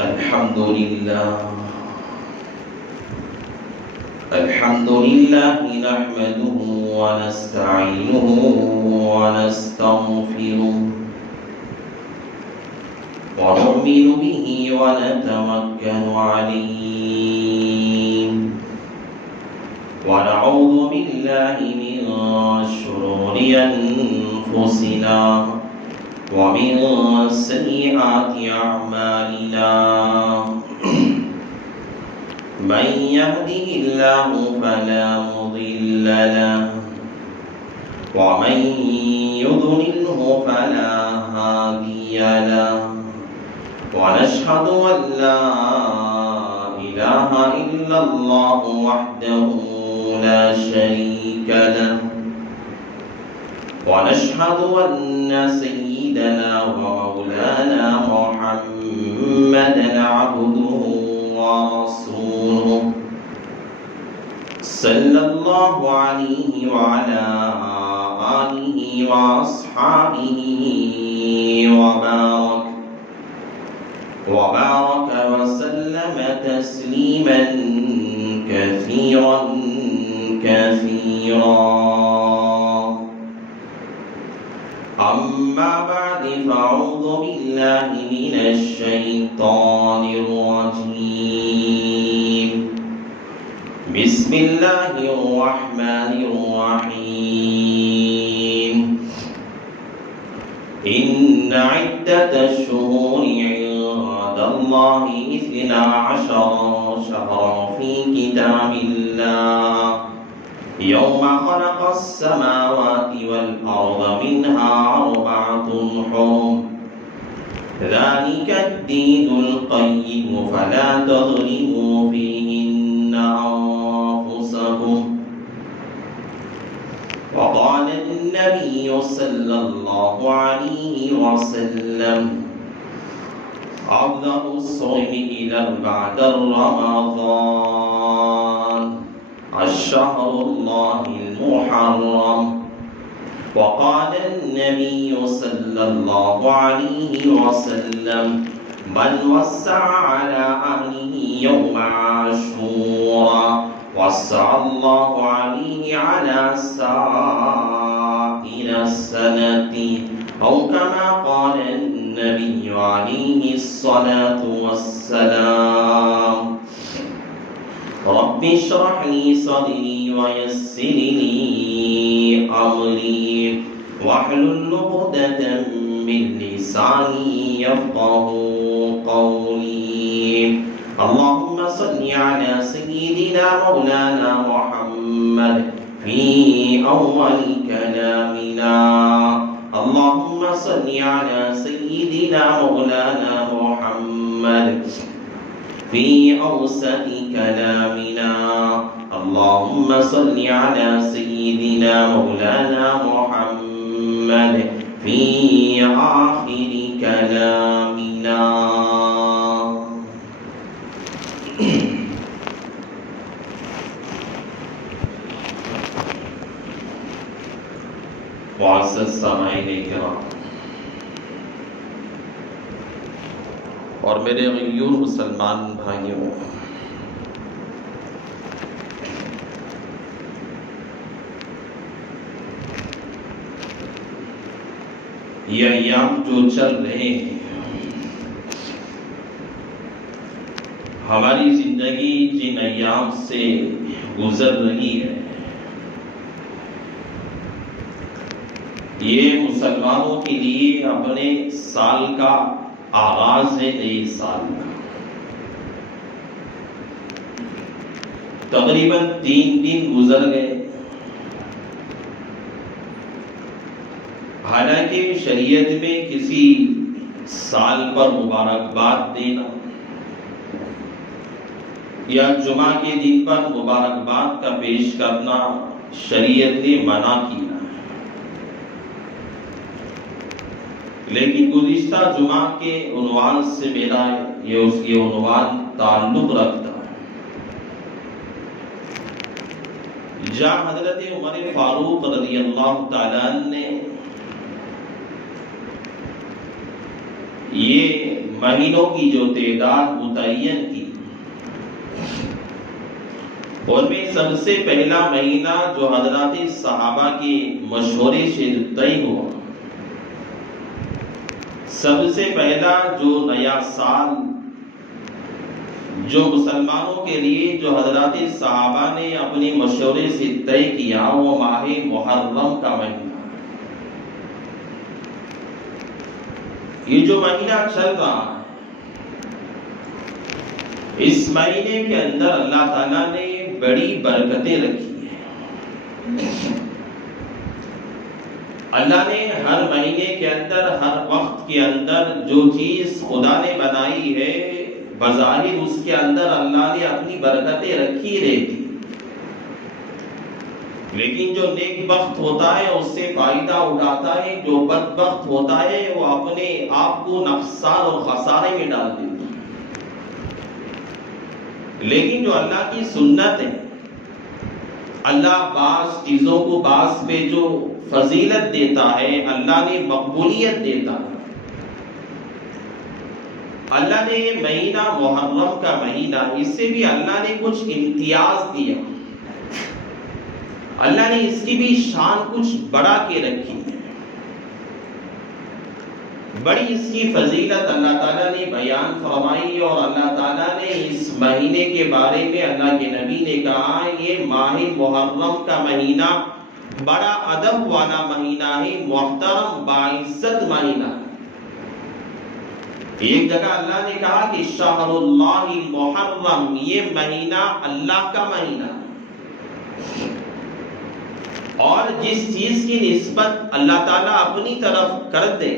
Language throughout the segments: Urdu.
الحمد لله نحمده ونستعينه ونستغفره ونؤمن به ونتوكل عليه ونعوذ بالله من شرور أنفسنا ومن سيئات أعمالنا من يهده الله فلا مضل له ومن يضلله فلا هادي له ونشهد أن لا إله إلا الله وحده لا شريك له ونشهد أن سيدنا ومولانا محمدا عبده ورسوله صلى الله عليه وعلى آله وأصحابه وبارك وسلم تسليما كثيرا أما بعد فأعوذ بالله من الشيطان الرجيم بسم الله الرحمن الرحيم إن عدة الشهور عند الله 12 شهرا في كتاب الله يوم خلق السماوات والأرض منها 4 حرم ذلك الدين القيم فلا تظلموا فيهن أنفسكم وقال النبي صلى الله عليه وسلم أفضل الصوم بعد رمضان الشهر الله المحرم وقال النبي صلى الله عليه وسلم من وسع على أهله يوم عاشوراء وسع الله عليه على سائر السنة أو كما قال النبي عليه الصلاة والسلام رب اشرح لي صدري ويسر لي أمري واحلل عقدة من لساني يفقه قولي اللهم صل على سيدنا مولانا محمد في أول كلامنا اللهم صل على سيدنا مولانا محمد في أوسط كلامنا اللهم صل على سيدنا مولانا محمد في آخر كلامنا معزز سامعین کرام اور میرے غیور مسلمان بھائیوں، یہ ایام جو چل رہے ہیں ہماری زندگی جن ایام سے گزر رہی ہے یہ مسلمانوں کے لیے اپنے سال کا آغاز ہے، نئے سال کا تقریباً 3 دن گزر گئے۔ حالانکہ شریعت میں کسی سال پر مبارکباد دینا یا جمعہ کے دن پر مبارکباد کا پیش کرنا شریعت نے منع کیا، لیکن گزشتہ جمعہ کے عنوان سے میرا یہ عنوان تعلق رکھتا ہے۔ جہاں حضرت عمر فاروق رضی اللہ تعالیٰ نے یہ مہینوں کی جو تعداد متعین کی، ان میں سب سے پہلا مہینہ جو حضرات صحابہ کے مشورے سے طے ہوا، سب سے پہلا جو نیا سال جو مسلمانوں کے لیے جو حضرات صحابہ نے اپنے مشورے سے طے کیا، وہ ماہ محرم کا مہینہ۔ یہ جو مہینہ چل رہا ہے، اس مہینے کے اندر اللہ تعالیٰ نے بڑی برکتیں رکھی ہیں۔ اللہ نے ہر مہینے کے اندر، ہر وقت کے اندر جو چیز خدا نے بنائی ہے، بظاہر اس کے اندر اللہ نے اپنی برکتیں رکھی رہتی، لیکن جو نیک بخت ہوتا ہے اس سے فائدہ اٹھاتا ہے، جو بدبخت ہوتا ہے وہ اپنے آپ کو نقصان اور خسارے میں ڈال دیتا ہے۔ لیکن جو اللہ کی سنت ہے، اللہ بعض چیزوں کو بعض پہ جو فضیلت دیتا ہے، اللہ نے مقبولیت دیتا ہے۔ اللہ نے یہ مہینہ محرم کا مہینہ، اس سے بھی اللہ نے کچھ امتیاز دیا، اللہ نے اس کی بھی شان کچھ بڑھا کے رکھی ہے، بڑی اس کی فضیلت اللہ تعالیٰ نے بیان فرمائی، اور اللہ تعالیٰ نے اس مہینے کے بارے میں اللہ کے نبی نے کہا، یہ ماہ محرم کا مہینہ بڑا ادب والا مہینہ ہے، محترم باعزت مہینہ ہے۔ ایک جگہ اللہ نے کہا کہ شہر اللہ المحرم، یہ مہینہ اللہ کا مہینہ ہے، اور جس چیز کی نسبت اللہ تعالیٰ اپنی طرف کر دے،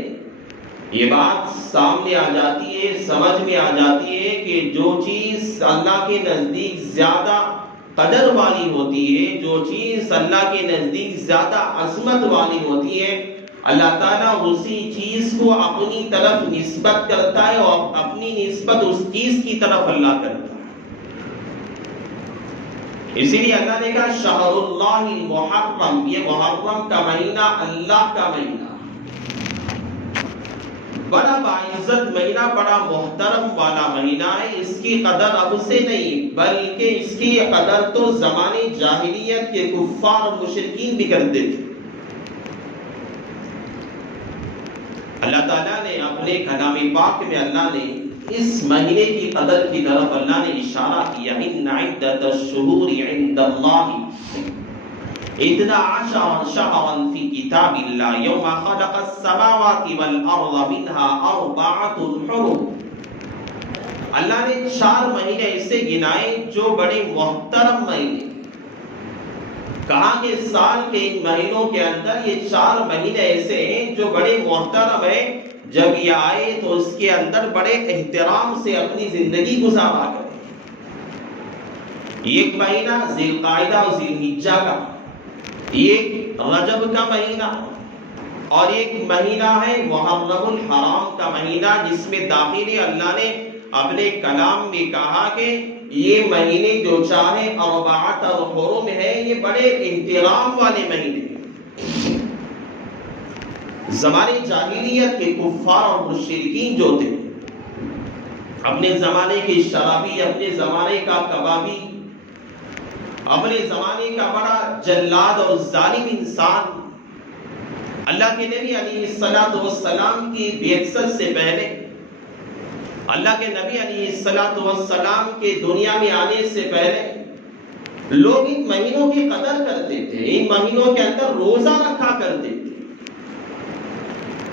یہ بات سامنے آ جاتی ہے، سمجھ میں آ جاتی ہے کہ جو چیز اللہ کے نزدیک زیادہ قدر والی ہوتی ہے، جو چیز اللہ کے نزدیک زیادہ عظمت والی ہوتی ہے، اللہ تعالیٰ اسی چیز کو اپنی طرف نسبت کرتا ہے، اور اپنی نسبت اس چیز کی طرف اللہ کرتا ہے۔ اسی لیے اللہ نے کہا شہر اللہ المحرم، یہ محرم کا مہینہ اللہ کا مہینہ، بڑا باعزت مہینہ، بڑا محترم والا مہینہ ہے۔ اس کی قدر اب سے نہیں، بلکہ اس کی قدر تو زمانے جاہلیت کے کفار اور مشرکین بھی کرتے تھے۔ اللہ تعالیٰ نے اپنے کلام پاک میں اللہ نے اس مہینے کی قدر کی طرف اللہ نے اشارہ کیا، ان عدت الشہور عند اللہ 12 شهرا في كتاب الله يوم خلق السماوات والارض منها 4 حرم۔ اللہ نے 4 مہینے ایسے گنائے جو بڑے محترم مہینے، کہا کہ سال کے ان مہینوں کے اندر یہ 4 مہینے ایسے ہیں جو بڑے محترم ہیں، جب یہ آئے تو اس کے اندر بڑے احترام سے اپنی زندگی گزارا کریں۔ ایک مہینہ ذی القعدہ اور ذی الحجہ کا، ایک رجب کا مہینہ، اور ایک مہینہ ہے محرم الحرام کا مہینہ، جس میں داخل اللہ نے اپنے کلام میں کہا کہ یہ مہینے جو 4 اربعۃ الحرم ہے، یہ بڑے احترام والے مہینے۔ زمانے جاہلیت کے کفار اور مشرکین جو تھے، اپنے زمانے کے شرابی، اپنے زمانے کا کبابی، اپنے زمانے کا بڑا جلاد اور ظالم انسان، اللہ کے نبی علیہ السلام کی بعثت سے پہلے، اللہ کے نبی علیہ السلام کے دنیا میں آنے سے پہلے لوگ ان مہینوں کی قدر کرتے تھے، ان مہینوں کے اندر روزہ رکھا کرتے تھے۔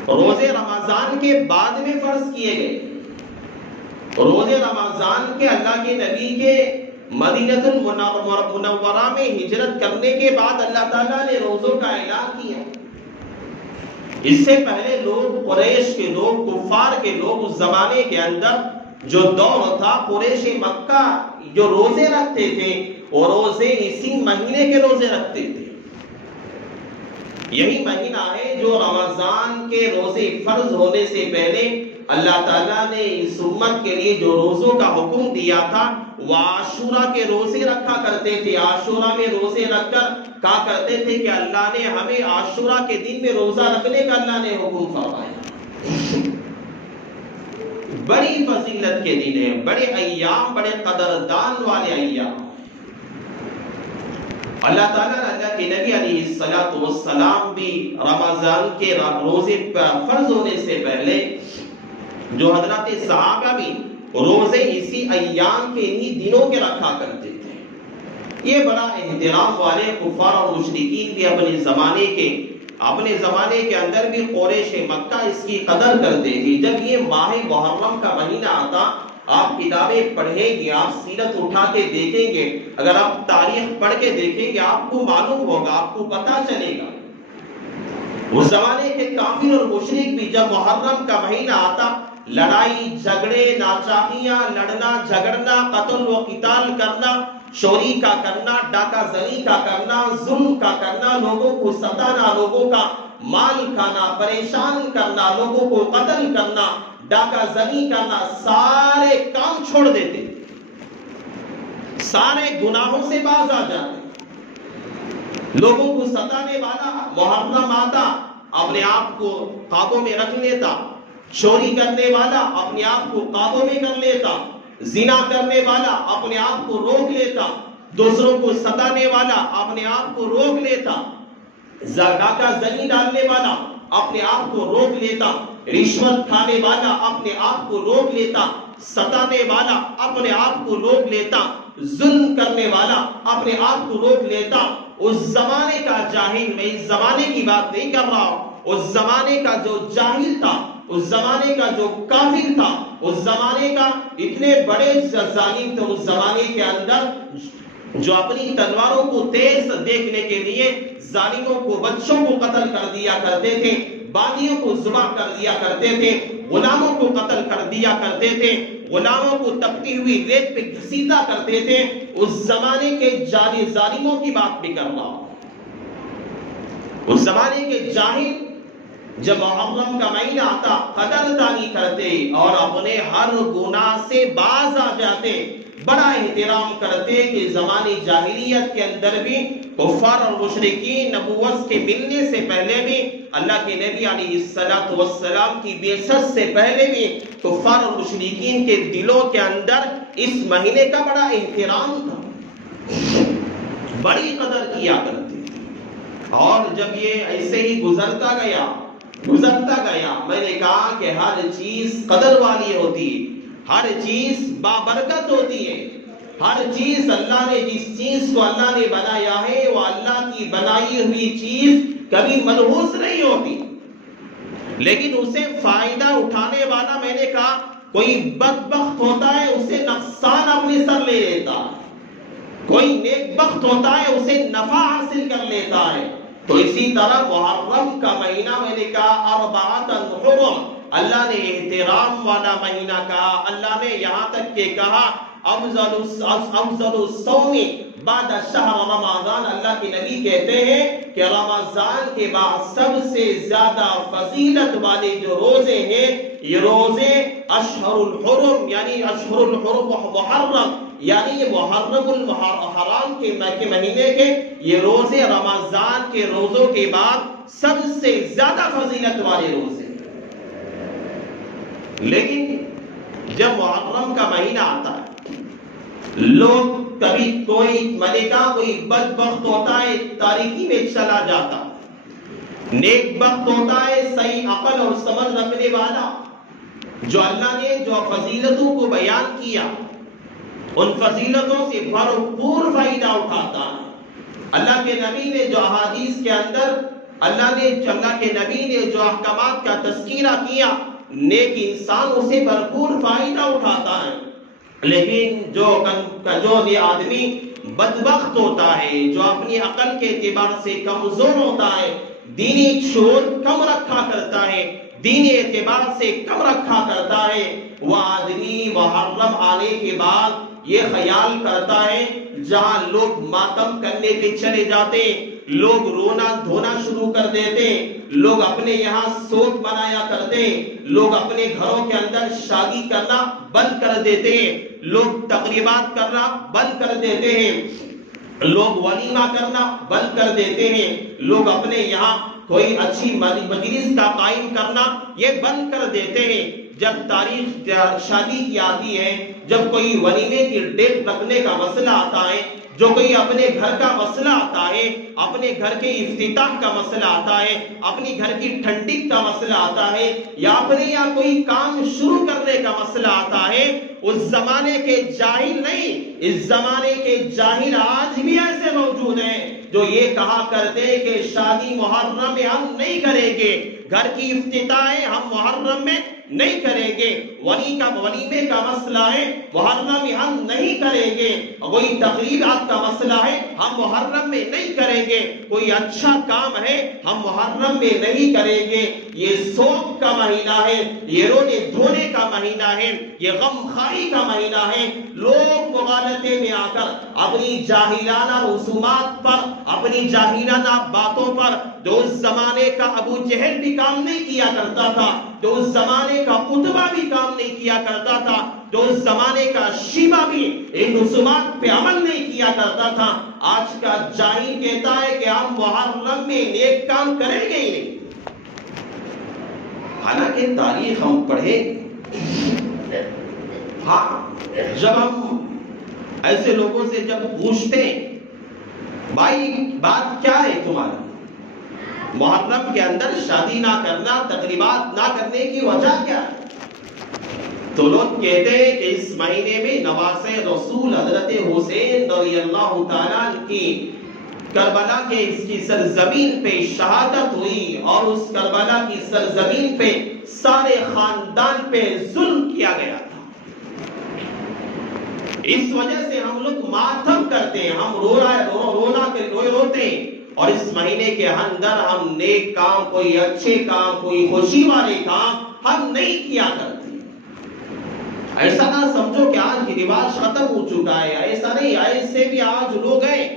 روزے رمضان کے بعد میں فرض کیے گئے، روزے رمضان کے اللہ کے نبی کے مدینہ المنورہ میں ہجرت کرنے کے بعد اللہ تعالیٰ نے روزوں کا اعلان کیا۔ اس سے پہلے لوگ، قریش کے لوگ، کفار کے لوگ، اس زمانے کے اندر جو دور تھا، قریش مکہ جو روزے رکھتے تھے، وہ روزے اسی مہینے کے روزے رکھتے تھے۔ یہی مہینہ ہے جو رمضان کے روزے فرض ہونے سے پہلے اللہ تعالیٰ نے اس امت کے لیے جو روزوں کا حکم دیا تھا، وہ عاشورہ کے روزے رکھا کرتے تھے۔ عاشورہ میں روزے رکھ کر کہا کرتے تھے کہ اللہ نے ہمیں عاشورہ کے دن میں روزہ رکھنے کا اللہ نے حکم فرمایا۔ بڑی فضیلت کے دن ہیں، بڑے ایام، بڑے قدردان والے ایام۔ اللہ تعالیٰ نے اللہ کے نبی علیہ السلام بھی رمضان کے روزے فرض ہونے سے پہلے جو حضرات صحابہ بھی روزے اسی ایام کے انہی دنوں کے رکھا کرتے تھے۔ یہ بڑا احترام والے کفار اور مشرکین بھی اپنے زمانے کے اندر بھی قریش مکہ اس کی قدر کرتے تھے۔ جب یہ ماہ محرم کا مہینہ آتا، آپ کتابیں پڑھیں گے، آپ سیرت اٹھاتے دیکھیں گے، اگر آپ تاریخ پڑھ کے دیکھیں گے، آپ کو معلوم ہوگا، آپ کو پتہ چلے گا اس زمانے کے کافر اور مشرک بھی جب محرم کا مہینہ آتا، لڑائی جھگڑے، ناچاکیاں، لڑنا جھگڑنا، قتل و قتال کرنا، چوری کا کرنا، ڈاکہ زنی کا کرنا، ظلم کا کرنا، لوگوں کو ستانا، لوگوں کا مال کھانا، پریشان کرنا، لوگوں کو قتل کرنا، ڈاکہ زنی کرنا، سارے کام چھوڑ دیتے، سارے گناہوں سے باز آ جاتے۔ لوگوں کو ستانے والا محرم آتا، اپنے آپ کو قابو میں رکھ لیتا، چوری کرنے والا اپنے آپ کو قابو میں کر لیتا، زنا کرنے والا اپنے آپ کو روک لیتا، دوسروں کو ستانے والا اپنے آپ کو روک لیتا، ڈاکہ زنی ڈالنے والا اپنے آپ کو روک لیتا، رشوت کھانے والا اپنے آپ کو روک لیتا، ستانے والا اپنے آپ کو روک لیتا، ظلم کرنے والا اپنے آپ کو روک لیتا۔ اس زمانے کا جاہل، میں اس زمانے کی بات نہیں کر رہا ہوں، اس زمانے کا جو جاہل تھا، اس زمانے کا جو کافر تھا، اس زمانے کا اتنے بڑے ظالم تھے، اس زمانے کے اندر جو اپنی تلواروں کو تیز دیکھنے کے لیے ظالموں کو، بچوں کو قتل کر دیا کرتے تھے، باندیوں کو ذبح کر دیا کرتے تھے، غلاموں کو قتل کر دیا کرتے تھے، غلاموں کو تپتی ہوئی ریت پہ گھسیٹا کرتے تھے، اس زمانے کے ظالموں کی بات بھی کر رہا ہوں۔ اس زمانے کے جاہل جب محرم کا مہینہ آتا، قدردانی کرتے اور اپنے ہر گناہ سے باز آ جاتے، بڑا احترام کرتے کہ زمانے جاہلیت کے اندر بھی کفار اور مشرکین نبوت کے ملنے سے پہلے بھی، اللہ کے نبی علیہ السلام کی بعثت سے پہلے بھی کفار اور مشرکین کے دلوں کے اندر اس مہینے کا بڑا احترام تھا، بڑی قدر کیا کرتے تھے۔ اور جب یہ ایسے ہی گزرتا گیا، میں نے کہا کہ ہر چیز قدر والی ہوتی ہے، ہر چیز بابرکت ہوتی ہے، ہر چیز اللہ نے جس چیز کو اللہ نے بنایا ہے وہ اللہ کی بنائی ہوئی چیز کبھی منحوس نہیں ہوتی، لیکن اسے فائدہ اٹھانے والا، میں نے کہا کوئی بدبخت ہوتا ہے اسے نقصان اپنے سر لے لیتا، کوئی نیک بخت ہوتا ہے اسے نفع حاصل کر لیتا ہے۔ تو اسی طرح محرم کا مہینہ، میں نے کہا اربعۃ حرم، اللہ نے احترام والا مہینہ کہا، اللہ نے یہاں تک کہ کہا افضل الصوم بعد شہر رمضان، اللہ کے نبی کہتے ہیں کہ رمضان کے بعد سب سے زیادہ فضیلت والے جو روزے ہیں، یہ روزے اشہر الحرم، یعنی اشہر الحرم محرم، یعنی یہ محرم الحرام کے مہینے کے یہ روزے رمضان کے روزوں کے بعد سب سے زیادہ فضیلت والے روزے۔ لیکن جب محرم کا مہینہ آتا ہے، لوگ کبھی کوئی ملکہ، کوئی بدبخت ہوتا ہے تاریکی میں چلا جاتا، نیک بخت ہوتا ہے صحیح عقل اور سمجھ رکھنے والا، جو اللہ نے جو فضیلتوں کو بیان کیا ان فضیلتوں سے بھرپور فائدہ اٹھاتا ہے۔ اللہ کے نبی نے جو احادیث کے اندر اللہ کے نبی نے جو احکامات کا تذکرہ کیا، نیک انسان اسے بھرپور فائدہ اٹھاتا ہے۔ لیکن جو یہ آدمی بدبخت ہوتا ہے، جو اپنی عقل کے اعتبار سے کمزور ہوتا ہے، دینی شعور کم رکھا کرتا ہے، دینی اعتبار سے کم رکھا کرتا ہے، وہ آدمی محرم آنے کے بعد یہ خیال کرتا ہے جہاں لوگ ماتم کرنے پہ چلے جاتے، لوگ رونا دھونا شروع کر دیتے، لوگ اپنے یہاں سوگ منایا کرتے، لوگ اپنے گھروں کے اندر شادی کرنا بند کر دیتے ہیں، لوگ تقریبات کرنا بند کر دیتے ہیں، لوگ ولیمہ کرنا بند کر دیتے ہیں، لوگ اپنے یہاں کوئی اچھی مجلس کا قائم کرنا یہ بند کر دیتے ہیں۔ جب تاریخ شادی کی آتی ہے، جب کوئی ولیمے کی ڈیٹ رکھنے کا مسئلہ آتا ہے، جو کوئی اپنے گھر کا مسئلہ آتا ہے، اپنے گھر کے افتتاح کا مسئلہ آتا ہے، اپنی گھر کی ٹھنڈک کا مسئلہ آتا ہے، یا اپنے یہاں کوئی کام شروع کرنے کا مسئلہ آتا ہے، اس زمانے کے جاہل نہیں، اس زمانے کے جاہل آج بھی ایسے موجود ہیں جو یہ کہا کرتے ہیں کہ شادی محرم میں ہم نہیں کریں گے، گھر کی افتتاح ہم محرم میں نہیں کریں گے، ولیمے کا مسئلہ ہے محرم میں ہم نہیں کریں گے، کوئی تقریبات کا مسئلہ ہے ہم محرم میں نہیں کریں گے، کوئی اچھا کام ہے ہم محرم میں نہیں کریں گے۔ یہ سوگ کا مہینہ ہے، یہ رونے دھونے کا مہینہ ہے، یہ غم خاری کا مہینہ ہے۔ لوگ مغالطے میں آ کر اپنی جاہلانہ رسومات پر، اپنی جاہلانہ باتوں پر، جو اس زمانے کا ابو جہل بھی کام نہیں کیا کرتا تھا، جو اس زمانے کا عتبہ بھی کام نہیں کیا کرتا تھا، جو اس زمانے کا شیبہ بھی ان رسومات پہ عمل نہیں کیا کرتا تھا، آج کا جاہل کہتا ہے کہ ہم محرم میں نیک کام کریں گے ہی نہیں۔ حالانکہ تاریخ ہم پڑھیں، ہاں جب ہم ایسے لوگوں سے جب پوچھتے ہیں بھائی بات کیا ہے تمہاری، محرم کے اندر شادی نہ کرنا، تقریبات نہ کرنے کی وجہ کیا ہے، تو لوگ کہتے ہیں کہ اس مہینے میں نواسے رسول حضرت حسین رضی اللہ تعالیٰ کی کربلا کے اس کی سرزمین پہ شہادت ہوئی، اور اس کربلا کی سرزمین پہ سارے خاندان پہ ظلم کیا گیا تھا، اس وجہ سے ہم لوگ ماتم کرتے ہیں، ہم روتے ہیں، اور اس مہینے کے اندر ہم نیک کام، کوئی اچھے کام، کوئی خوشی والے کام ہم نہیں کیا کرتے۔ ایسا نہ سمجھو کہ آج کی رواج ختم ہو چکا ہے، ایسا نہیں، ایسے بھی آج لوگ ہیں،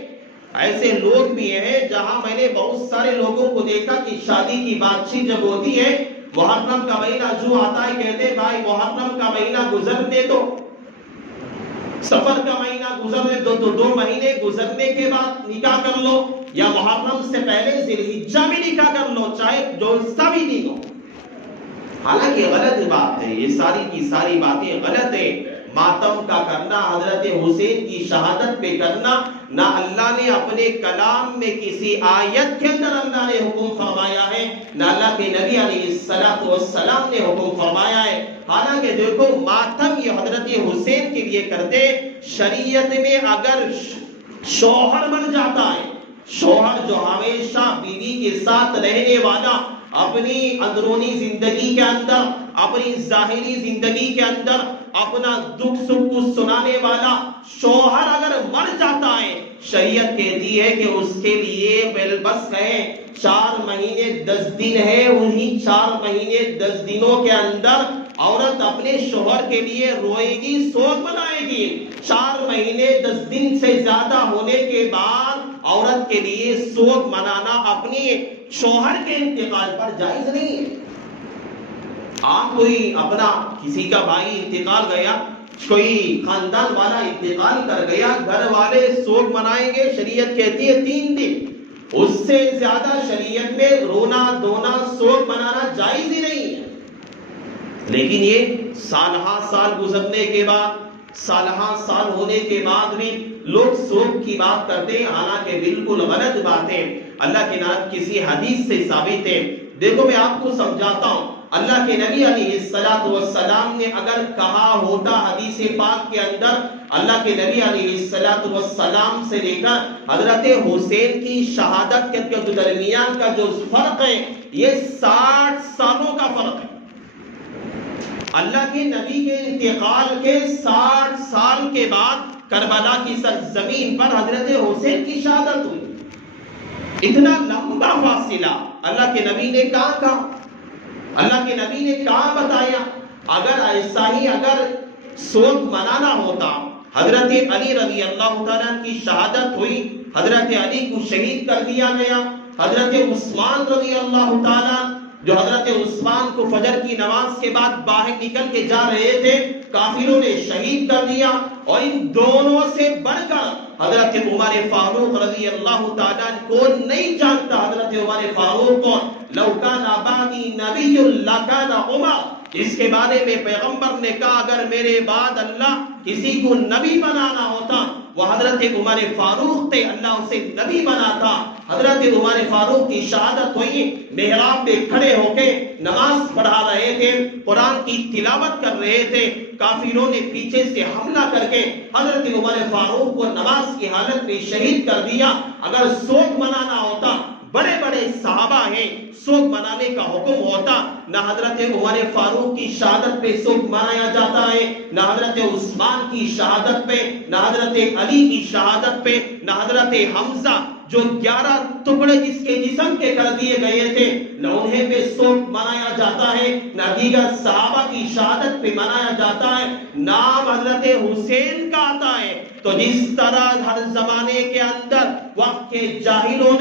ایسے لوگ بھی ہیں جہاں میں نے بہت سارے لوگوں کو دیکھا کہ شادی کی بات چیت جب ہوتی ہے، محرم کا مہینہ جو آتا ہے کہتے ہیں بھائی محرم کا مہینہ گزرنے دو، سفر کا مہینہ گزرنے دو، تو 2 مہینے گزرنے کے بعد نکاح کر لو، یا محرم سے پہلے ذی الحجہ میں نکاح کر لو، چاہے جو سا بھی دن ہو۔ حالانکہ غلط بات ہے، یہ ساری کی ساری باتیں غلط ہیں۔ ماتم کا کرنا، حضرت حسین کی شہادت پہ کرنا، نہ اللہ نے اپنے کلام میں کسی آیت کے اندر اللہ نے حکم فرمایا ہے، نہ اللہ کے نبی علیہ السلام نے حکم فرمایا ہے۔ حالانکہ دیکھو ماتم یہ حضرت حسین کے لیے کرتے، شریعت میں اگر شوہر بن جاتا ہے، شوہر جو ہمیشہ بیوی کے ساتھ رہنے والا، اپنی اندرونی زندگی کے اندر، اپنی ظاہری زندگی کے اندر اپنا دکھ سکھ کو سنانے والا شوہر اگر مر جاتا ہے، شریعت کہتی ہے کہ اس کے لیے بس ہے 4 مہینے 10 دن ہے، انہی 4 مہینے 10 دنوں کے اندر عورت اپنے شوہر کے لیے روئے گی، سوگ منائے گی۔ 4 مہینے 10 دن سے زیادہ ہونے کے بعد عورت کے لیے سوگ منانا اپنی شوہر کے انتقال پر جائز نہیں ہے۔ آپ کوئی اپنا کسی کا بھائی انتقال گیا، کوئی خاندان والا انتقال کر گیا، گھر والے سوگ منائیں گے، شریعت کہتی ہے 3 دن، اس سے زیادہ شریعت میں رونا دھونا سوگ منانا جائز ہی نہیں ہے۔ لیکن یہ سال ہاں سال گزرنے کے بعد، سال ہاں سال ہونے کے بعد بھی لوگ سوگ کی بات کرتے ہیں، حالانکہ بالکل غلط باتیں اللہ کے نام کسی حدیث سے ثابت ہے۔ دیکھو میں آپ کو سمجھاتا ہوں، اللہ کے نبی علیہ السلام نے اگر کہا ہوتا حدیث پاک کے اندر، اللہ کے نبی علیہ السلام سے لے کر حضرت حسین کی شہادت کے درمیان کا جو فرق ہے، یہ 60 سالوں کا فرق ہے۔ اللہ کے نبی کے انتقال کے 60 سال کے بعد کربلا کی سرزمین پر حضرت حسین کی شہادت ہوئی۔ اتنا لمبا فاصلہ اللہ کے نبی نے کہا، اللہ کے نبی نے کہاں بتایا؟ اگر ایسا ہی اگر سوگ منانا ہوتا، حضرت علی رضی اللہ تعالیٰ کی شہادت ہوئی، حضرت علی کو شہید کر دیا گیا، حضرت عثمان رضی اللہ تعالیٰ، جو حضرت عثمان کو فجر کی نماز کے بعد باہر نکل کے جا رہے تھے، کافروں نے شہید کر دیا، اور ان دونوں سے بڑھ کر حضرت عمر فاروق رضی اللہ تعالیٰ کو نہیں جانتا۔ حضرت عمر فاروق کو لو کان بعدی نبی لکان عمر، جس کے بارے میں پیغمبر نے کہا اگر میرے بعد اللہ کسی کو نبی بنانا ہوتا وہ حضرت عمر فاروق تھے، اللہ اسے نبی بناتا۔ حضرت عمر فاروق کی شہادت ہوئی، محراب پہ کھڑے ہو کے نماز پڑھا رہے تھے، قرآن کی تلاوت کر رہے تھے، کافروں نے پیچھے سے حملہ کر کے حضرت عمر فاروق کو نماز کی حالت میں شہید کر دیا۔ اگر سوگ منانا ہوتا، بڑے بڑے صحابہ ہیں، سوگ منانے کا حکم ہوتا، نہ حضرت عمر فاروق کی شہادت پہ سوگ منایا جاتا ہے، نہ حضرت عثمان کی شہادت پہ، نہ حضرت علی کی شہادت پہ، نہ حضرت حمزہ جو 11 ٹکڑے جس کے جسم کے کر دیے گئے تھے، نہ انہیں پہ سوگ منایا جاتا ہے، نہ دیگر صحابہ کی شہادت پہ منایا جاتا ہے۔ نام حضرت حسین کا آتا ہے۔ تو جس طرح ہر زمانے کے اندر وقت کے جاہلوں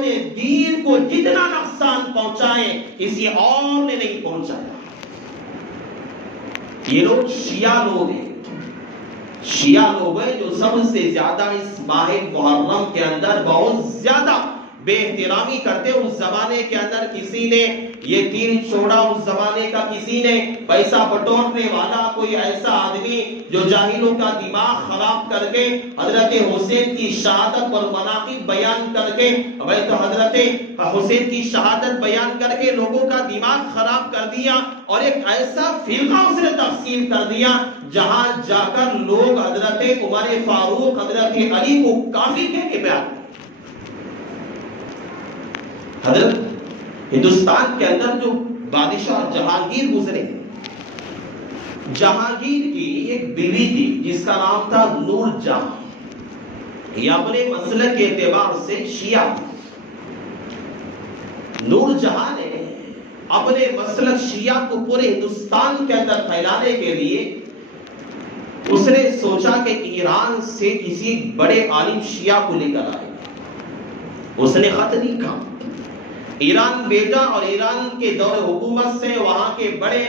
نے دین کو جتنا نقصان پہنچائے کسی اور نے نہیں پہنچایا۔ یہ لوگ شیعہ لوگ ہیں، شیعہ لوگ ہیں جو سب سے زیادہ اس ماہ محرم کے اندر بہت زیادہ بے احترامی کرتے۔ اس زمانے کے اندر کسی نے یہ تیر چھوڑا، اس زمانے کا کسی نے پیسہ بٹورنے والا کوئی ایسا آدمی جو جاہلوں کا دماغ خراب کر کے حضرت حسین کی شہادت اور مناقب بیان کر کے حضرت حسین کی شہادت بیان کر کے لوگوں کا دماغ خراب کر دیا، اور ایک ایسا فرقہ اس نے تقسیم کر دیا جہاں جا کر لوگ حضرت عمر فاروق، حضرت علی کو کافر کہہ کے بیان۔ حضرت ہندوستان کے اندر جو بادشاہ جہانگیر گزرے، جہانگیر کی ایک بیوی تھی جس کا نام تھا نور جہاں۔ یہ اپنے مسلک کے اعتبار سے شیعہ، نور جہاں نے اپنے مسلک شیعہ کو پورے ہندوستان کے اندر پھیلانے کے لیے اس نے سوچا کہ ایران سے کسی بڑے عالم شیعہ کو لے کر آئے۔ اس نے خط لکھا، ایران بھیجا، اور ایران کے دور حکومت سے وہاں کے بڑے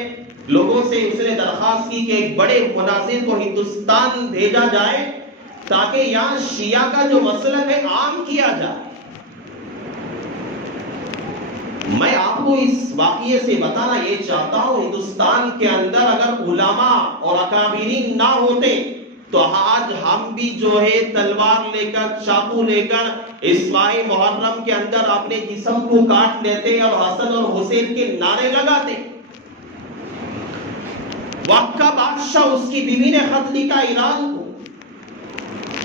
لوگوں سے اس نے درخواست کی کہ ایک بڑے مناظر کو ہندوستان بھیجا جائے تاکہ یہاں شیعہ کا جو مسلک ہے عام کیا جائے۔ میں آپ کو اس واقعے سے بتانا یہ چاہتا ہوں، ہندوستان کے اندر اگر علماء اور اکابرین نہ ہوتے تو آج ہم بھی جو ہے تلوار لے کر، چاقو لے کر اس ماہ محرم کے اندر اپنے جسم کو کاٹ لیتے اور حسن اور حسین کے نعرے لگاتے۔ وقت کا بادشاہ، اس کی بیوی نے خط لکھا ایران کو،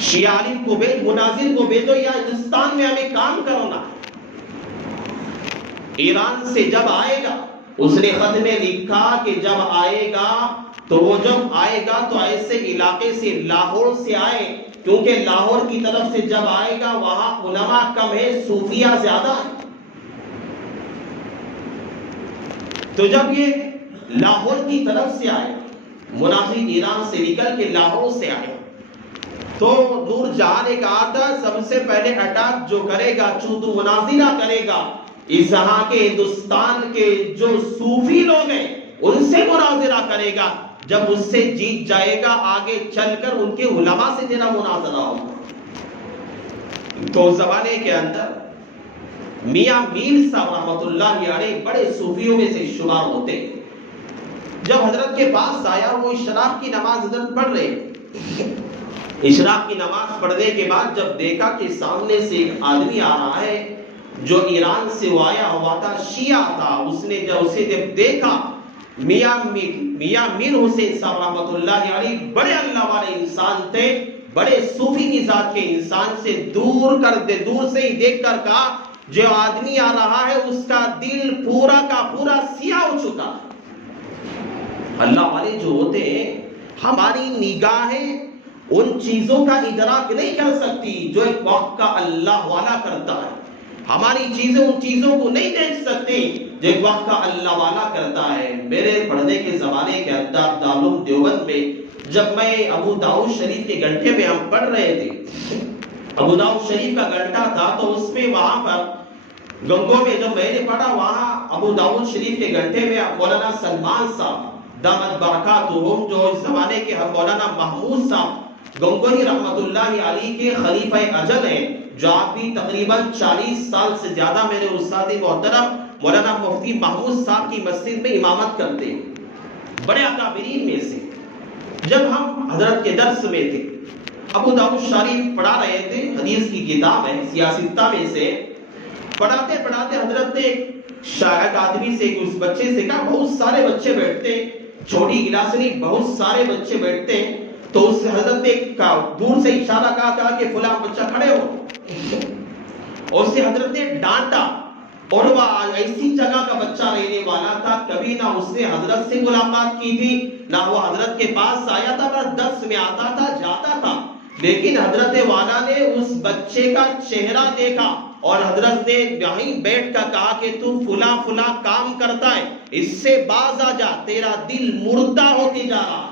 شیعہ عالم کو مناظر کو بھیجو یا ہندوستان میں ہمیں کام کرنا۔ ایران سے جب آئے گا، اس نے خط میں لکھا کہ جب آئے گا تو وہ جب آئے گا تو ایسے علاقے سے، لاہور سے آئے، کیونکہ لاہور کی طرف سے جب آئے گا وہاں علماء کم ہے، صوفیہ زیادہ ہے۔ تو جب یہ لاہور کی طرف سے آئے، مناظر ایران سے نکل کے لاہور سے آئے، تو نور جہاں نے کہا تھا سب سے پہلے اٹیک جو کرے گا، چونکہ مناظرہ کرے گا اس یہاں کے ہندوستان کے جو صوفی لوگ ہیں ان سے مناظرہ کرے گا، جب اس سے جیت جائے گا آگے چل کر ان کے علماء سے تیرا مناظرہ ہوگا۔ تو زمانے کے اندر میاں میر صاحب رحمۃ اللہ علیہ بڑے صوفیوں میں سے شمار ہوتے، جب حضرت کے پاس آیا، وہ اشراق کی نماز حضرت پڑھ رہے، اشراق کی نماز پڑھنے کے بعد جب دیکھا کہ سامنے سے ایک آدمی آ رہا ہے جو ایران سے وہ آیا ہوا تھا، شیعہ تھا، اس نے جب اسے دیکھا، میاں میر حسین صاحب رحمۃ اللہ علیہ بڑے اللہ والے انسان تھے، بڑے صوفی مزاج کے انسان سے دور سے ہی دیکھ کر کہا جو آدمی آ رہا ہے اس کا دل پورا کا پورا سیاہ ہو چکا ہے۔ اللہ والے جو ہوتے ہیں، ہماری نگاہیں ان چیزوں کا ادراک نہیں کر سکتی جو ایک وقت کا اللہ والا کرتا ہے، ہماری چیزیں ان چیزوں کو نہیں دیکھ سکتی جو ایک وقت کا اللہ والا کرتا ہے۔ میرے پڑھنے کے زمانے کے اندر دارالعلوم دیوبند میں جب میں ابو داؤد شریف کے گھنٹے میں ہم پڑھ رہے تھے، ابو داؤد شریف کا گھنٹہ تھا، تو اس میں وہاں پر گنگوں میں جب میں نے پڑھا، وہاں ابو داؤد شریف کے گھنٹے میں مولانا سلمان صاحب دامت برکاتہم، جو اس زمانے کے مولانا محمود صاحب گنگوہی رحمت اللہ علیہ کے خلیفہ اجل ہیں، جو آپ بھی تقریباً 40 سال سے زیادہ میرے استاد محترم مولانا مفتی محمود صاحب کی مسجد میں امامت کرتے ہیں، بڑے اکابرین میں سے۔ جب ہم حضرت کے درس میں تھے، ابو داؤد شریف پڑھا رہے تھے، حدیث کی کتاب ہے سیاستہ میں سے، پڑھاتے پڑھاتے حضرت نے شاید آدمی سے اس بچے سے کہا، بہت سارے بچے بیٹھتے ہیں، چھوٹی کلاس نہیں، بہت سارے بچے بیٹھتے ہیں، تو اس حضرت نے دور سے اشارہ کہا کہ فلاں بچہ کھڑے ہو، اور اسے حضرت نے ڈانٹا، اور وہ ایسی جگہ کا بچہ رہنے والا تھا، کبھی نہ اس نے حضرت سے ملاقات کی تھی، نہ وہ حضرت کے پاس آیا تھا، بس درس میں آتا تھا جاتا تھا، لیکن حضرت والا نے اس بچے کا چہرہ دیکھا اور حضرت نے یہیں بیٹھ کر کہا کہ تو فلاں فلاں کام کرتا ہے، اس سے باز آ جا، تیرا دل مردہ ہوتے جا رہا۔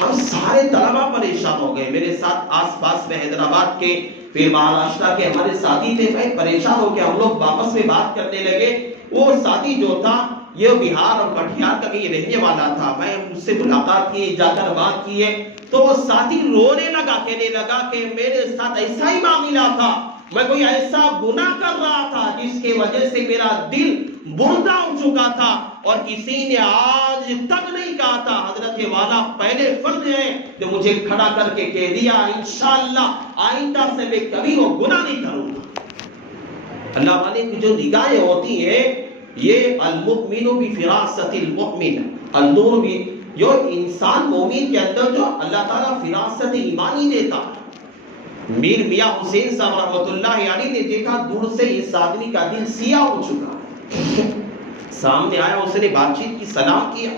ہم سارے طلبہ پریشان ہو گئے، میرے ساتھ آس پاس میں حیدرآباد کے، پھر مہاراشٹر کے ہمارے ساتھی تھے، میں پریشان ہو کے ہم لوگ واپس میں بات کرنے لگے۔ وہ ساتھی جو تھا یہ بہار اور کٹیہار کا یہ رہنے والا تھا، میں اس سے ملاقات کی، جا کر بات کی ہے، تو وہ ساتھی رونے لگا، کہنے لگا کہ میرے ساتھ ایسا ہی معاملہ تھا، میں کوئی ایسا گناہ کر رہا تھا جس کی وجہ سے میرا دل مردہ ہو چکا تھا، اور کسی نے آج تک نہیں کہا تھا۔ حضرت والا پہلے فرد ہے جو مجھے کھڑا کر کے کہہ دیا، انشاءاللہ آئندہ سے میں کبھی وہ گناہ نہیں کروں گا۔ اللہ والے کی جو نگاہیں ہوتی ہیں، یہ المؤمن بفراست المؤمن، النور بھی، جو انسان مومن کے اندر جو اللہ تعالیٰ فراست ایمانی دیتا۔ میر میاں حسین صاحب رحمۃ اللہ علیہ نے دیکھا دور سے اس آدمی کا دل سیاہ ہو چکا ہے، سامنے آیا، اس نے بات چیت کی، سلام کیا،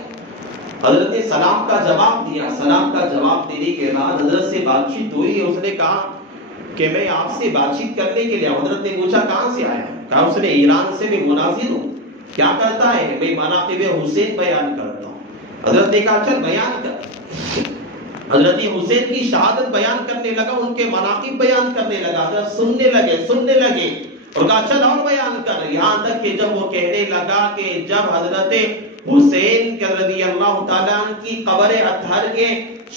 حضرت نے سلام کا جواب دیا، سلام کا جواب دینے کے بعد حضرت سے بات چیت ہوئی، اس نے کہا کہ میں آپ سے بات چیت کرنے کے لیے، حضرت نے پوچھا کہاں سے آیا؟ کہا اس نے ایران سے، میں مناظر ہوں۔ کیا کرتا ہے؟ میں مناقب حسین بیان کرتا ہوں۔ حضرت نے کہا چل بیان کر۔ حضرت حسین کی شہادت بیان کرنے لگا، ان کے مناقب بیان کرنے لگا، حضرت سننے لگے اور کہا چل اور بیان کر، یہاں تک کہ جب وہ کہنے لگا کہ جب حضرت حسین رضی اللہ تعالیٰ عنہ کی قبر اطہر کے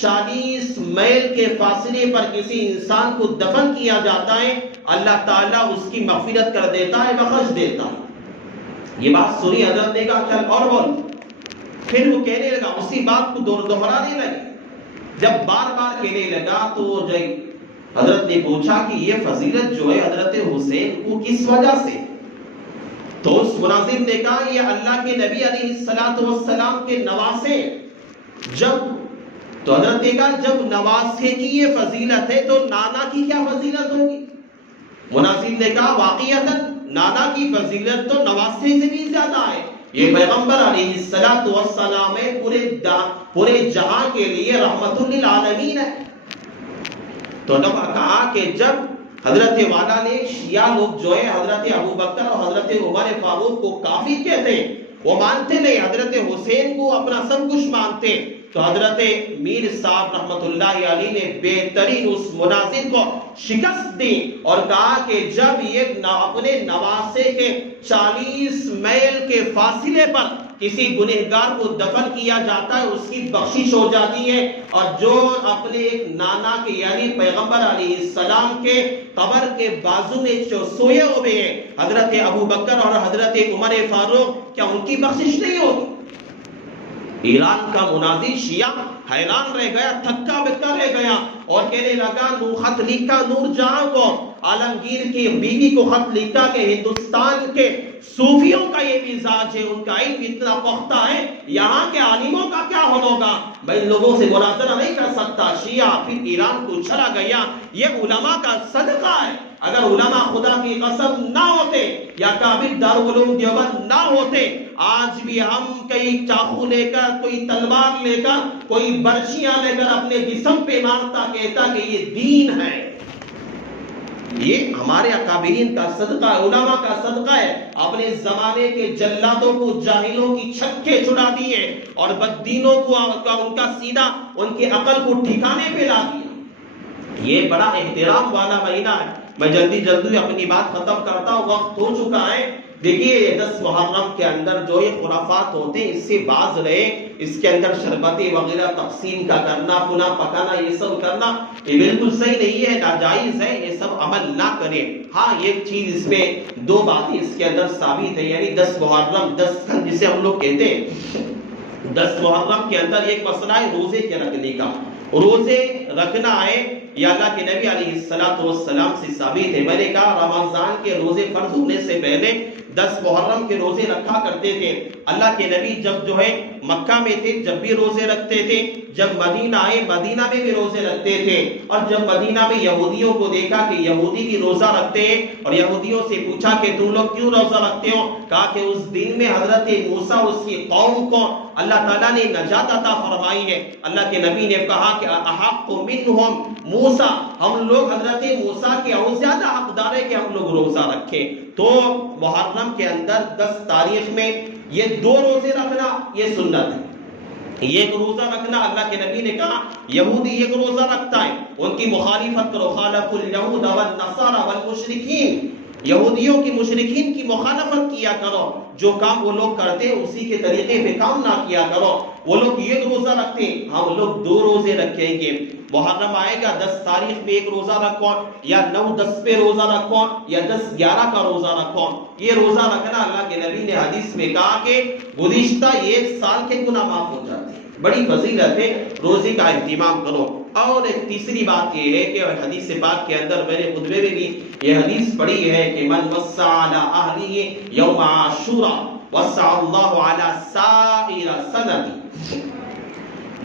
40 میل کے فاصلے پر کسی انسان کو دفن کیا جاتا ہے، اللہ تعالیٰ اس کی مغفرت کر دیتا ہے، بخش دیتا ہے۔ یہ بات سنی، حضرت نے کہا چل اور بول۔ پھر وہ کہنے لگا، اسی بات کو دہرانے لگے، جب بار بار کہنے لگا تو حضرت نے پوچھا کہ یہ فضیلت جو ہے حضرت حسین کو کس وجہ سے؟ تو اس مناظر نے کہا یہ اللہ کے نبی علیہ السلام کے نواسے، تو حضرت نے کہا جب نواسے کی یہ فضیلت ہے تو نانا کی کیا فضیلت ہوگی؟ مناظر نے کہا واقعتاً نانا کی فضیلت تو نواسے سے بھی زیادہ ہے، یہ پیغمبر علیہ السلام ہے، پورے جہاں کے لیے رحمت للعالمین ہے۔ تو نے کہا کہ جب حضرت والا نے شیعہ لوگ جو ہے حضرت ابوبکر اور حضرت عمر فاروق کو کافر کہتے ہیں، وہ مانتے نہیں، حضرت حسین کو اپنا سب کچھ مانتے، تو حضرت میر صاحب رحمت اللہ علیہ نے بہترین اس مناظر کو شکست دی اور کہا کہ جب یہ اپنے نواسے کے 40 میل کے فاصلے پر کسی گنہگار کو دفن کیا جاتا ہے اس کی بخشش ہو جاتی ہے، اور جو اپنے ایک نانا کے یعنی پیغمبر علیہ السلام کے قبر کے بازو میں جو سوئے ہوئے ہیں حضرت ابوبکر اور حضرت عمر فاروق، کیا ان کی بخشش نہیں ہوگی؟ ایران کا مناظر شیعہ حیران رہ گیا، تھکا بکا رہ گیا اور کہنے لگا خط لکھا نور جہاں کو، عالمگیر کی بیوی کو خط لکھا کہ ہندوستان کے صوفیوں کا یہ مزاج ہے، ان کا علم اتنا پختہ ہے، یہاں کے عالموں کا کیا ہوگا؟ میں ان لوگوں سے مناظرہ نہیں کر سکتا۔ شیعہ پھر ایران کو چلا گیا، یہ علماء کا صدقہ ہے، اگر علماء خدا کی قسم نہ ہوتے یا کابل دارالعلوم دیوبند نہ ہوتے، آج بھی ہم کئی چاقو لے کر، کوئی تلوار لے کر، کوئی برچیاں لے کر اپنے جسم پہ مارتا، کہتا کہ یہ دین ہے۔ یہ ہمارے اکابرین کا صدقہ ہے، علماء کا صدقہ ہے۔ اپنے زمانے کے جلادوں کو، جاہلوں کی چھکے چھڑا دیے اور بددینوں کو ان کا سیدھا ان کی عقل کو ٹھکانے پہ لا دیا۔ یہ بڑا احترام والا مہینہ ہے۔ میں جلدی اپنی بات ختم کرتا ہوں، وقت ہو چکا ہے۔ دیکھیے یہ 10 محرم کے اندر جو یہ خرافات ہوتے ہیں اس سے باز رہے، اس کے اندر شربتیں وغیرہ تقسیم کا کرنا، پنا پکانا، یہ سب کرنا یہ بالکل صحیح نہیں ہے، ناجائز ہے، یہ سب عمل نہ کریں۔ ہاں ایک چیز اس میں دو باتیں اس کے اندر ثابت ہے، یعنی 10 محرم 10 جسے ہم لوگ کہتے ہیں 10 محرم کے اندر ایک مسئلہ ہے روزے کے رکھنے کا، روزے رکھنا ہے یا اللہ کے نبی علیہ السلام سے ثابت ہے۔ میں نے کہا رمضان کے روزے فرض ہونے سے پہلے 10 محرم کے روزے رکھا کرتے تھے۔ اللہ کے نبی جب جو ہے مکہ میں تھے جب بھی روزے رکھتے تھے، جب مدینہ آئے مدینہ میں بھی روزے رکھتے تھے، اور جب مدینہ میں یہودیوں کو دیکھا کہ یہودی بھی روزہ رکھتے ہیں اور یہودیوں سے پوچھا کہ تم لوگ کیوں روزہ رکھتے ہو، کہا کہ اس دن میں حضرت موسیٰ اس کی قوم کو اللہ تعالیٰ نے نجات عطا فرمائی ہے۔ اللہ کے نبی نے کہا کہ احق منہم موسیٰ، ہم لوگ حضرت موسیٰ کے اور زیادہ حقدار ہے کہ ہم لوگ روزہ رکھیں۔ تو محرم کے اندر 10 تاریخ میں یہ 2 روزے رکھنا یہ سنت ہے۔ ایک روزہ رکھنا، اللہ کے نبی نے کہا یہودی ایک روزہ رکھتا ہے ان کی مخالفت کرو، خالف الیہود والنصارى والمشرکین، یہودیوں کی مشرکین کی مخالفت کیا کرو، جو کام وہ لوگ کرتے اسی کے طریقے پہ کام نہ کیا کرو۔ وہ لوگ ایک روزہ رکھتے ہیں، ہم لوگ 2 روزے رکھیں گے۔ محرم آئے گا 10 تاریخ پہ ایک روزہ رکھو، یا 9-10 پہ روزہ رکھو، یا 10-11 کا روزہ رکھو۔ یہ روزہ رکھنا اللہ کے نبی نے حدیث میں کہا کہ گزشتہ 1 سال کے گناہ معاف ہو جاتے ہیں۔ بڑی فضیلت ہے، روزے کا اہتمام کرو۔ اور ایک تیسری بات یہ ہے کہ حدیث پاک کے اندر میں نے خطبے میں بھی یہ حدیث پڑھی ہے کہ من وسع علی اہلہ یوم عاشوراء وسع اللہ علی سائر سنۃ۔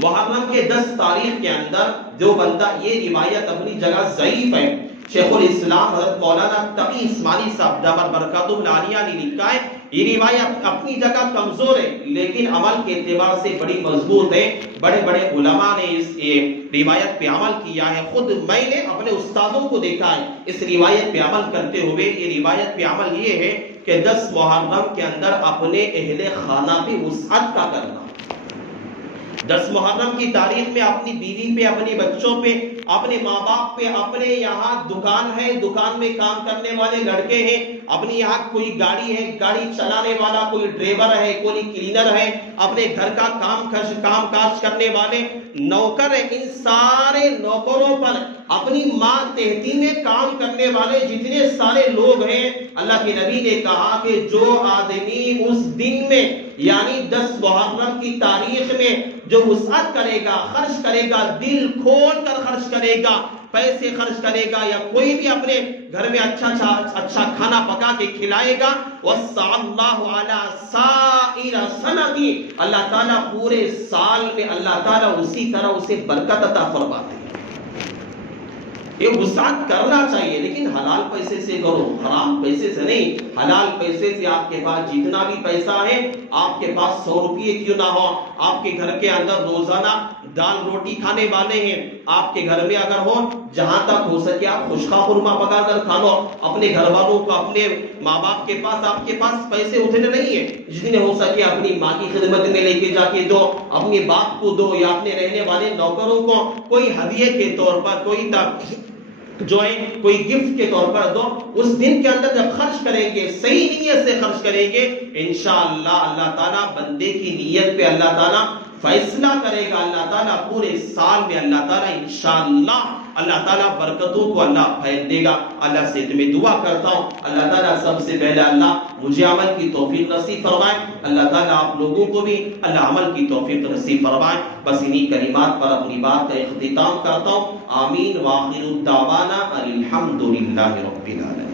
محرم کے 10 تاریخ کے اندر جو بندہ، یہ روایت اپنی جگہ ضعیف ہے، شیخ الاسلام حضرت مولانا تقی اسماعیلی صاحب دامت برکاتہ العالیہ نے لکھا ہے یہ روایت اپنی جگہ کمزور ہے لیکن عمل کے اعتبار سے بڑی مضبوط ہے۔ بڑے بڑے علماء نے اس روایت پہ عمل کیا ہے، خود میں نے اپنے استادوں کو دیکھا ہے اس روایت پہ عمل کرتے ہوئے۔ یہ روایت پہ عمل یہ ہے کہ 10 محرم کے اندر اپنے اہل خانہ پہ وسعت کا کرنا۔ 10 محرم کی تاریخ میں اپنی بیوی پہ، اپنی بچوں پہ، اپنے ماں باپ پہ، اپنے یہاں دکان ہے، دکان میں کام کرنے والے لڑکے ہیں، اپنی یہاں کوئی گاڑی ہے، گاڑی چلانے والا کوئی ڈرائیور ہے، کوئی کلینر ہے، اپنے گھر کا کام کاج کرنے والے نوکر ہیں، ان سارے نوکروں پر اپنی ماتحتی میں کام کرنے والے جتنے سارے لوگ ہیں، اللہ کے نبی نے کہا کہ جو آدمی اس دن میں یعنی 10 محرم کی تاریخ میں جو وسعت کرے گا، خرچ کرے گا، دل کھول کر خرچ کرے گا، پیسے خرچ کرے گا، یا کوئی بھی اپنے گھر میں اچھا کھانا پکا کے کھلائے گا، وَسَّعَ اللَّهُ عَلَى سَائِرَ سَنَتِ، اللہ تعالیٰ پورے سال میں اللہ تعالیٰ اسی طرح اسے برکت عطا فرماتے ہیں۔ یہ وسعت کرنا چاہیے لیکن حلال پیسے سے کرو، حرام پیسے سے نہیں۔ حلال پیسے سے آپ کے پاس جتنا بھی پیسہ ہے، آپ کے پاس 100 روپے کیوں نہ ہو، آپ کے گھر کے اندر روزانہ دال روٹی کھانے والے ہیں، آپ کے گھر میں اگر ہو، جہاں تک ہو سکے آپ خشکا خورما پکا کر کھا لو۔ اپنے گھر والوں کو، اپنے ماں باپ کے پاس، آپ کے پاس پیسے اتنے نہیں ہیں، جتنے ہو سکے اپنی ماں کی خدمت میں لے کے جا کے دو، اپنے باپ کو دو، یا اپنے رہنے والے نوکروں کو کوئی ہدیے کے طور پر، کوئی جو ہے کوئی گفٹ کے طور پر دو۔ اس دن کے اندر جب خرچ کریں گے، صحیح نیت سے خرچ کریں گے، انشاءاللہ اللہ تعالیٰ بندے کی نیت پہ اللہ تعالیٰ فیصلہ کرے گا۔ اللہ تعالیٰ پورے سال میں اللہ تعالیٰ انشاءاللہ اللہ تعالیٰ برکتوں کو اللہ پھیل دے گا۔ اللہ سے تمہیں دعا کرتا ہوں، اللہ تعالیٰ سب سے پہلے اللہ مجھے عمل کی توفیق نصیب فرمائے، اللہ تعالیٰ آپ لوگوں کو بھی اللہ عمل کی توفیق نصیب فرمائے۔ بس انہی کلمات پر اپنی بات کا اختتام کرتا ہوں۔ آمین وآخر الدعوانا الحمدللہ رب العالمین۔